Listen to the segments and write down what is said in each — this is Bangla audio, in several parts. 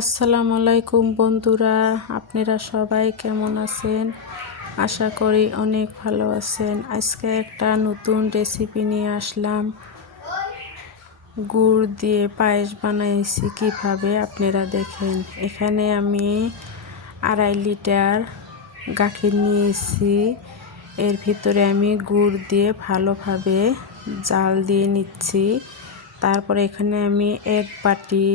আসসালামু আলাইকুম বন্ধুরা, আপনারা সবাই কেমন আছেন? আশা করি অনেক ভালো আছেন। আজকে একটা নতুন রেসিপি নিয়ে আসলাম। গুড় দিয়ে পায়েস বানাইছি কীভাবে, আপনারা দেখেন। এখানে আমি আড়াই লিটার গাখীর নিয়েছি। এর ভিতরে আমি গুড় দিয়ে ভালোভাবে জাল দিয়ে নিচ্ছি। তারপরে এখানে আমি এক বাটি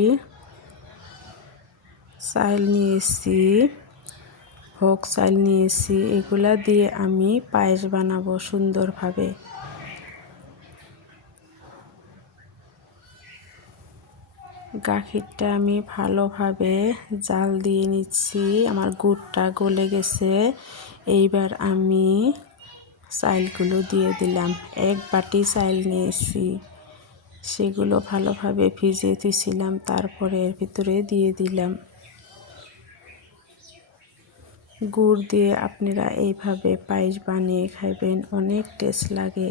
চাল নিয়েছি হোক চাল নিয়েছি এগুলা দিয়ে আমি পায়েস বানাবো সুন্দরভাবে। গাখিরটা আমি ভালোভাবে জাল দিয়ে নিচ্ছি, আমার গুড়টা গলে গেছে। এইবার আমি চাইলগুলো দিয়ে দিলাম। এক বাটি চাইল নিয়েছি সেগুলো ভালোভাবে ভিজিয়ে দিয়েছিলাম তারপরে এর ভিতরে দিয়ে দিলাম। গুড় দিয়ে আপনারা এইভাবে পায়েস বানিয়ে খাইবেন, অনেক টেস্ট লাগে।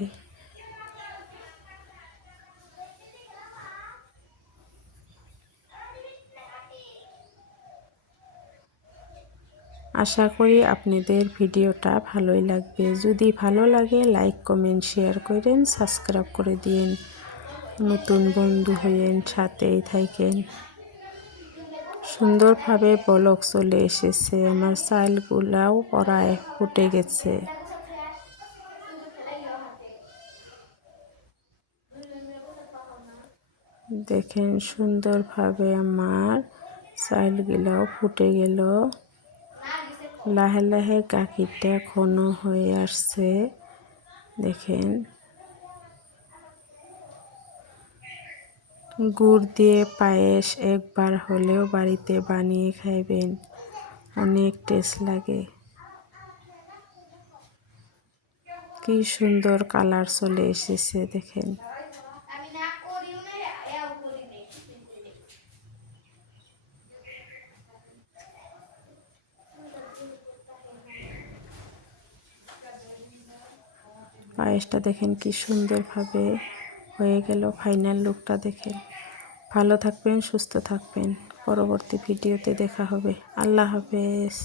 আশা করি আপনাদের ভিডিওটা ভালোই লাগবে। যদি ভালো লাগে, লাইক, কমেন্ট, শেয়ার করেন, সাবস্ক্রাইব করে দিন নতুন বন্ধু হইয়েন, সাথেই থাকেন সুন্দরভাবে বলক চলে এসেছে। আমার চালগুলাও পড়ায় ফুটে গেছে। দেখেন সুন্দরভাবে আমার চালগুলাও ফুটে গেল। লাহে লাহে গাখিরটা ঘন হয়ে আসছে। দেখেন গুড় দিয়ে পায়েস একবার হলেও বাড়িতে বানিয়ে খাইবেন। অনেক টেস্ট লাগে। কি সুন্দর কালার চলে এসেছে, দেখেন। পায়েসটা দেখেন কি সুন্দরভাবে হয়ে গেল, ফাইনাল লুকটা দেখেন। ভালো থাকবেন সুস্থ থাকবেন। পরবর্তী ভিডিওতে দেখা হবে। আল্লাহ হাফেজ।